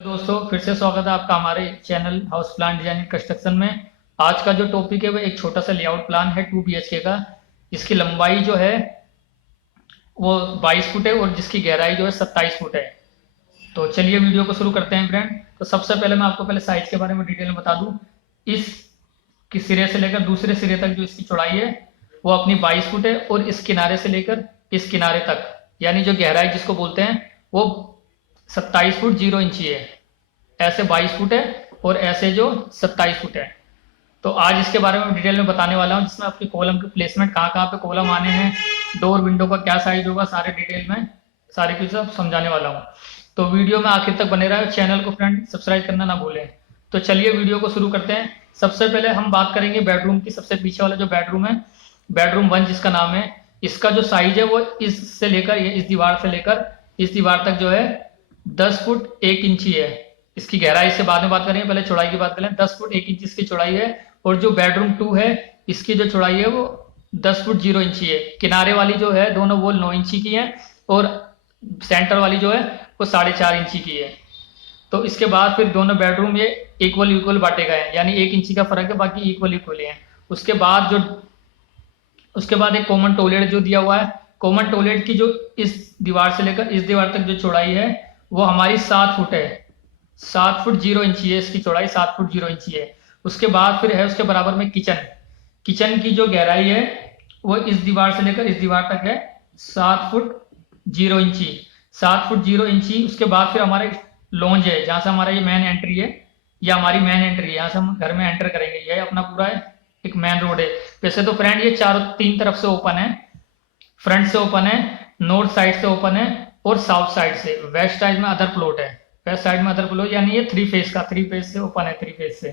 दोस्तों फिर से स्वागत है आपका हमारे channel house plan designing construction में। आज का जो टॉपिक है वो एक छोटा सा लेआउट प्लान है 2 BHK का। इसकी लंबाई जो है वो 22 फुट है और जिसकी गहराई जो है 27 फुट है। तो चलिए वीडियो को शुरू करते हैं फ्रेंड। तो सबसे पहले मैं आपको पहले साइज के बारे में डिटेल में बता दूं। इस की सिरे से लेकर दूसरे सिरे तक जो इसकी चौड़ाई है वो अपनी 22 फुट है और इस किनारे से लेकर इस किनारे तक यानी जो गहराई जिसको बोलते हैं वो 27 फुट 0 इंची है। ऐसे 22 फुट है और ऐसे जो 27 फुट है। तो आज इसके बारे में डिटेल में बताने वाला हूँ, जिसमें आपके कॉलम के प्लेसमेंट कहाँ कहाँ पे कॉलम आने हैं, डोर विंडो का क्या साइज होगा, सारे डिटेल में सारी कुछ सब समझाने वाला हूँ। तो वीडियो में आखिर तक बने रहे। चैनल को फ्रेंड सब्सक्राइब करना ना भूलें। तो चलिए वीडियो को शुरू करते हैं। सबसे पहले हम बात करेंगे बेडरूम की। सबसे पीछे वाला जो बेडरूम है, बेडरूम 1 जिसका नाम है, इसका जो साइज है वो इससे लेकर इस दीवार से लेकर इस दीवार तक जो है 10 फुट 1 इंची है। इसकी गहराई से बाद में बात करेंगे, पहले चौड़ाई की बात करें। 10 फुट 1 इंची इसकी चौड़ाई है। और जो बेडरूम 2 है इसकी जो चौड़ाई है वो 10 फुट 0 इंची है। किनारे वाली जो है दोनों वॉल 9 इंची की है और सेंटर वाली जो है वो 4.5 इंची की है। तो इसके बाद फिर दोनों बेडरूम ये इक्वल इक्वल बांटे गए हैं, यानी 1 इंची का फर्क है, बाकी इक्वल इक्वल है। उसके बाद एक कॉमन टॉयलेट जो दिया हुआ है। कॉमन टॉयलेट की जो इस दीवार से लेकर इस दीवार तक जो चौड़ाई है वो हमारी 7 फुट है। 7 फुट 0 इंची है इसकी चौड़ाई, 7 फुट 0 इंची है। उसके बाद फिर है उसके बराबर में किचन। किचन की जो गहराई है वो इस दीवार से लेकर इस दीवार तक है 7 फुट 0 इंची, 7 फुट 0 इंची। उसके बाद फिर हमारे लॉन्ज है, जहां से हमारा ये मेन एंट्री है, या हमारी मेन एंट्री है, यहाँ से हम घर में एंटर करेंगे। यह अपना पूरा एक मेन रोड है। वैसे तो फ्रेंड ये चारों 3 तरफ से ओपन है, फ्रंट से ओपन है, नॉर्थ साइड से ओपन है और साउथ साइड से। वेस्ट साइड में अदर प्लॉट है, वेस्ट साइड में अदर प्लॉट, यानी ये 3 फेज का, 3 फेज से ओपन है, 3 फेज से।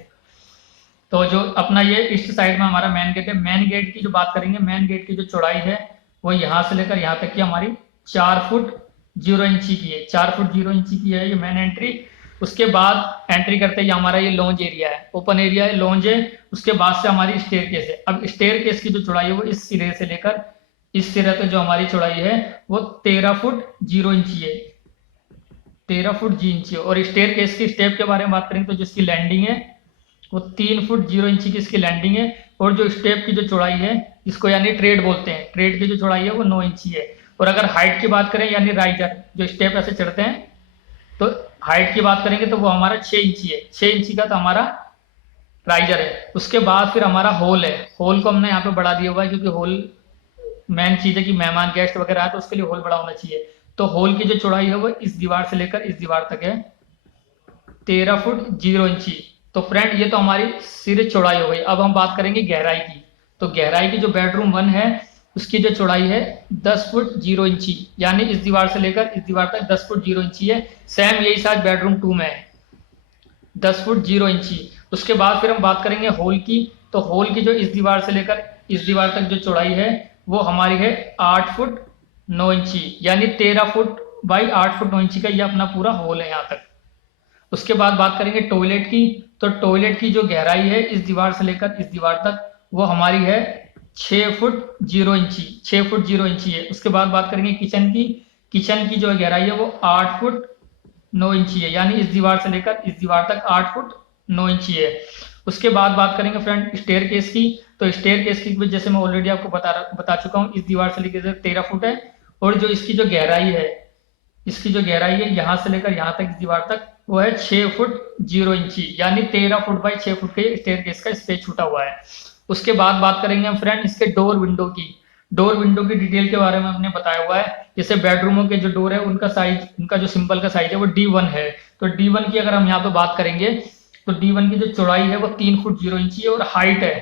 तो जो अपना ये ईस्ट साइड में हमारा मेन गेट है। मेन गेट की जो बात करेंगे, मेन गेट की जो चौड़ाई है वो यहाँ से लेकर यहाँ तक की हमारी 4 फुट 0 इंची की है। 4 फुट 0 इंची की है ये मेन एंट्री। उसके बाद एंट्री करते ही हमारा ये लॉन्ज एरिया है, ओपन एरिया है, लॉन्ज है। उसके बाद से हमारी स्टेयर केस है। अब स्टेयर केस की जो चौड़ाई है वो इस सिरे से लेकर इस सिरे तक जो हमारी चौड़ाई है वो 13 फुट 0 इंची है, 13 फुट 0 इंची है। और स्टेयर केस की स्टेप के बारे में बात करेंगे तो जिसकी लैंडिंग है वो 3 फुट 0 इंची की इसकी लैंडिंग है। और जो स्टेप की जो चौड़ाई है, इसको यानी ट्रेड बोलते हैं, ट्रेड की जो चौड़ाई है वो 9 इंची है। और अगर हाइट की बात करें यानी राइजर, जो स्टेप ऐसे चढ़ते हैं, तो हाइट की बात करेंगे तो वो हमारा 6 इंची है। 6 इंची का तो हमारा राइजर है। उसके बाद फिर हमारा हॉल है। हॉल को हमने यहाँ पे बढ़ा दिया हुआ है, क्योंकि हॉल मेन चीज है कि मेहमान गेस्ट वगैरह आए तो उसके लिए हॉल बड़ा होना चाहिए। तो हॉल की जो चौड़ाई है वो इस दीवार से लेकर इस दीवार तक है 13 फुट 0 इंची। तो फ्रेंड ये तो हमारी सिरे चौड़ाई हो गई। अब हम बात करेंगे गहराई की। तो गहराई की जो बेडरूम 1 है उसकी जो चौड़ाई है 10 फुट 0 इंची, यानी इस दीवार से लेकर इस दीवार तक 10 फुट 0 इंची है। सेम यही साइज बेडरूम 2 में है, 10 फुट 0 इंची। उसके बाद फिर हम बात करेंगे हॉल की। तो हॉल की जो इस दीवार से लेकर इस दीवार तक जो चौड़ाई है वो हमारी है 8 फुट 9 इंची, यानी 13 फुट बाई 8 फुट 9 इंची का ये अपना पूरा हॉल है यहाँ तक। उसके बाद बात करेंगे टॉयलेट की। तो टॉयलेट की जो गहराई है इस दीवार से लेकर इस दीवार तक वो हमारी है 6 फुट 0 इंची, 6 फुट 0 इंची है। उसके बाद बात करेंगे किचन की। किचन की जो गहराई है वो 8 फुट 9 इंची है, यानी इस दीवार से लेकर इस दीवार तक 8 फुट 9 इंची है। उसके बाद बात करेंगे फ्रेंड स्टेयर केस की। तो स्टेयर केस की जैसे मैं ऑलरेडी आपको बता चुका हूँ, इस दीवार से लेकर 13 फुट है। और जो इसकी जो गहराई है, इसकी जो गहराई है यहाँ से लेकर यहाँ तक इस दीवार तक वो है 6 फुट 0 इंची, यानी 13 फुट बाई 6 फुट के स्टेयर केस का स्पेस छूटा हुआ है। उसके बाद बात करेंगे हम फ्रेंड इसके डोर विंडो की। डोर विंडो की डिटेल के बारे में हमने बताया हुआ है। जैसे बेडरूमों के जो डोर है उनका साइज, उनका जो सिंपल का साइज है वो D1 है। तो D1 की अगर हम यहाँ पे बात करेंगे तो D1 की जो चौड़ाई है वो 3 फुट 0 इंची है और हाइट है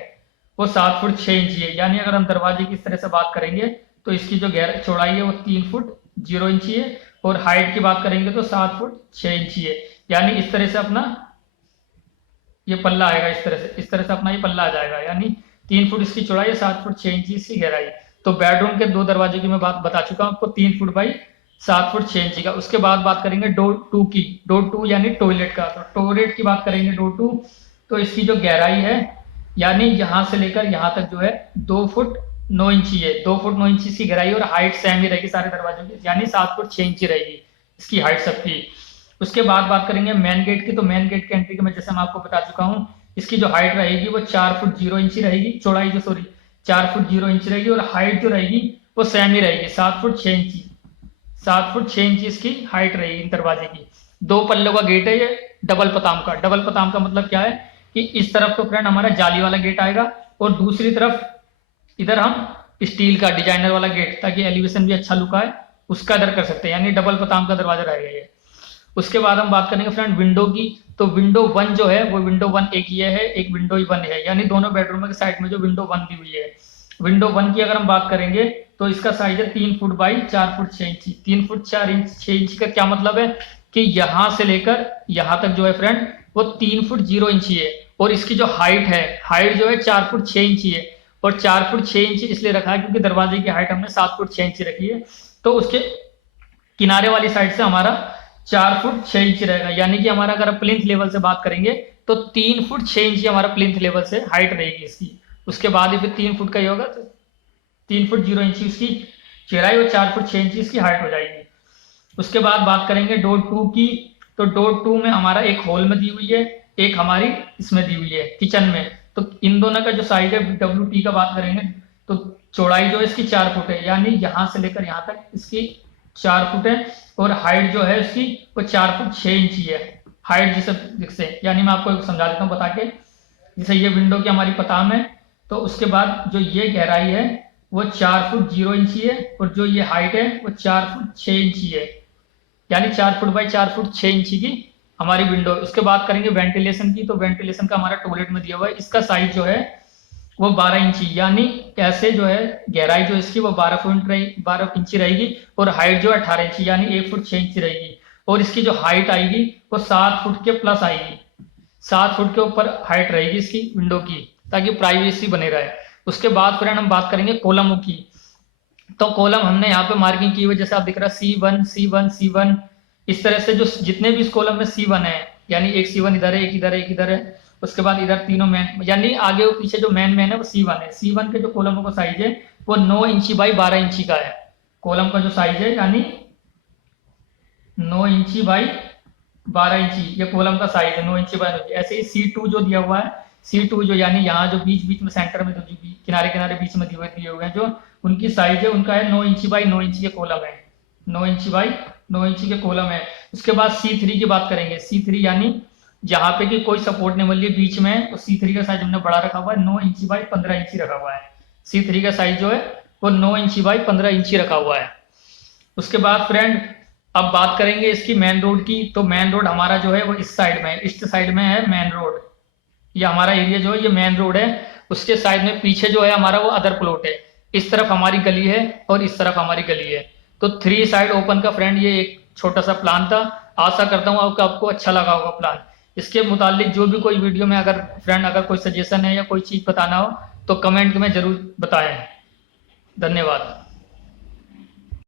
वो 7 फुट 6 इंची है। यानी अगर हम दरवाजे की इस तरह से बात करेंगे तो इसकी जो चौड़ाई है वो 3 फुट 0 इंची है और हाइट की बात करेंगे तो 7 फुट 6 इंची है। यानी इस तरह से अपना ये पल्ला आएगा, इस तरह से अपना ये पल्ला आ जाएगा, यानी 3 फुट इसकी चौड़ाई है, 7 फुट 6 इंची इसकी गहराई। तो बेडरूम के 2 दरवाजे की मैं बात बता चुका हूँ आपको, 3 फुट बाई 7 फुट 6 इंची का। उसके बाद बात करेंगे डोर 2 की। डोर 2 यानी टॉयलेट का। तो टॉयलेट की बात करेंगे डोर 2, तो इसकी जो गहराई है यानी यहाँ से लेकर यहाँ तक जो है 2 फुट 9 इंची है। 2 फुट 9 इंची इसकी गहराई और हाइट सेम ही रहेगी सारे दरवाजों की, यानी 7 फुट 6 इंची रहेगी इसकी हाइट सबकी। उसके बाद बात करेंगे मेन गेट की। तो मेन गेट की एंट्री की मैं जैसे मैं आपको बता चुका हूँ, इसकी जो हाइट रहेगी वो 4 फुट 0 इंच रहेगी, चौड़ाई जो 4 फुट 0 इंच रहेगी, और हाइट जो रहेगी वो सेम ही रहेगी, 7 फुट 6 इंच। 7 फुट 6 इंच इसकी हाइट रहेगी दरवाजे की। 2 पल्लों का गेट है ये, डबल पताम का। डबल पताम का मतलब क्या है कि इस तरफ तो फ्रेंड हमारा जाली वाला गेट आएगा, और दूसरी तरफ इधर हम स्टील का डिजाइनर वाला गेट, ताकि एलिवेशन भी अच्छा लुक आए, उसका इधर कर सकते हैं, यानी डबल पताम का दरवाजा रहेगा ये। उसके बाद हम बात करेंगे फ्रेंड विंडो की। तो विंडो 1 जो है वो विंडो 1 एक ये है, एक विंडो 1 है, यानी दोनों बेडरूम के साइड में जो विंडो 1 दी हुई है। विंडो 1 की अगर हम बात करेंगे तो इसका साइज है 3 foot by 4 foot 6 inch. 3 foot 4 inch 6 inch का क्या मतलब है कि यहां से लेकर यहां तक जो है फ्रेंड वो 3 फुट 0 इंच है, और इसकी जो हाइट है, हाइट जो है 4 फुट 6 इंच है। और 4 फुट 6 इंच इसलिए रखा है क्योंकि दरवाजे की हाइट हमने 7 फुट 6 इंच रखी है, तो उसके किनारे वाली साइड से हमारा 4 फुट 6 इंच रहेगा। यानी कि हमारा अगर प्लिंथ लेवल से बात करेंगे तो 3 फुट 6 इंच हमारा प्लिंथ लेवल से हाइट रहेगी इसकी। उसके बाद ही फिर 3 फुट का ही होगा, तो 3 फुट 0 इंच इसकी चौड़ाई और 4 फुट 6 इंच इसकी हाइट हो जाएगी। उसके बाद बात करेंगे डोर 2 की। तो डोर 2 में हमारा एक हॉल में दी हुई है, एक हमारी इसमें दी हुई है किचन में। तो इन दोनों का जो साइज है WT का बात करेंगे तो चौड़ाई जो है इसकी 4 फुट है, यानी यहां से लेकर यहां तक इसकी 4 फुट है, और हाइट जो है इसकी वो 4 फुट 6 इंच है हाइट जिससे। यानी मैं आपको समझा देता हूँ बता के, जैसे ये विंडो की हमारी पताम है, तो उसके बाद जो ये गहराई है वो 4 फुट 0 इंच है, और जो ये हाइट है वो 4 फुट 6 इंच है, यानी 4 फुट बाई 4 फुट 6 इंच की हमारी विंडो। उसके बाद करेंगे वेंटिलेशन की। तो वेंटिलेशन का हमारा टॉयलेट में दिया हुआ है, इसका साइज जो है वो 12 इंची, यानी ऐसे जो है गहराई जो इसकी वो 12 इंची रहेगी, और हाइट जो है 18 इंची यानी 1 फुट 6 इंची रहेगी। और इसकी जो हाइट आएगी वो 7 फुट के प्लस आएगी, 7 फुट के ऊपर हाइट रहेगी इसकी विंडो की, ताकि प्राइवेसी बने रहे। उसके बाद फ्रेंड हम बात करेंगे कॉलमों की। तो कॉलम हमने यहाँ पे मार्किंग की हुई, जैसे आप दिख रहा है C1 C1 C1, इस तरह से जो जितने भी इस कॉलम में C1 है, यानी एक C1 इधर है, एक इधर है, एक इधर है, उसके बाद इधर तीनों मैन, यानी आगे और पीछे जो मैन है वो C1 है। C1 के जो कॉलमों का साइज है वो 9 इंची बाई 12 इंची का है। कॉलम का जो साइज है यानी 9 इंची बाई 12 इंची, ये कॉलम का साइज है 9 इंची बाई 9 इंची। ऐसे ही C2 जो दिया हुआ है, C2 जो यानी यहाँ जो बीच बीच में सेंटर में जो किनारे किनारे बीच में दिए हुए हैं, जो उनकी साइज है उनका है 9 इंची बाई 9 इंची के कॉलम है, 9 इंची बाई 9 इंची के कॉलम है। उसके बाद C3 की बात करेंगे। C3 यानी जहाँ पे कि कोई सपोर्ट नहीं मिल रही बीच में, तो C3 का साइज हमने बड़ा रखा हुआ है, 9 इंची बाई 15 इंची रखा हुआ है। C3 का साइज जो है वो 9 इंची बाई 15 इंची रखा हुआ है। उसके बाद फ्रेंड अब बात करेंगे इसकी मेन रोड की। तो मेन रोड हमारा जो है वो इस साइड में है, ईस्ट साइड में है मेन रोड। ये हमारा एरिया जो है ये मेन रोड है, उसके साइड में पीछे जो है हमारा वो अदर प्लॉट है। इस तरफ हमारी गली है और इस तरफ हमारी गली है। तो 3 साइड ओपन का फ्रेंड ये एक छोटा सा प्लान था। आशा करता हूँ आपको अच्छा लगा होगा प्लान। इसके मुतालिक जो भी कोई वीडियो में अगर फ्रेंड अगर कोई सजेशन है या कोई चीज़ बताना हो तो कमेंट में जरूर बताएं। धन्यवाद।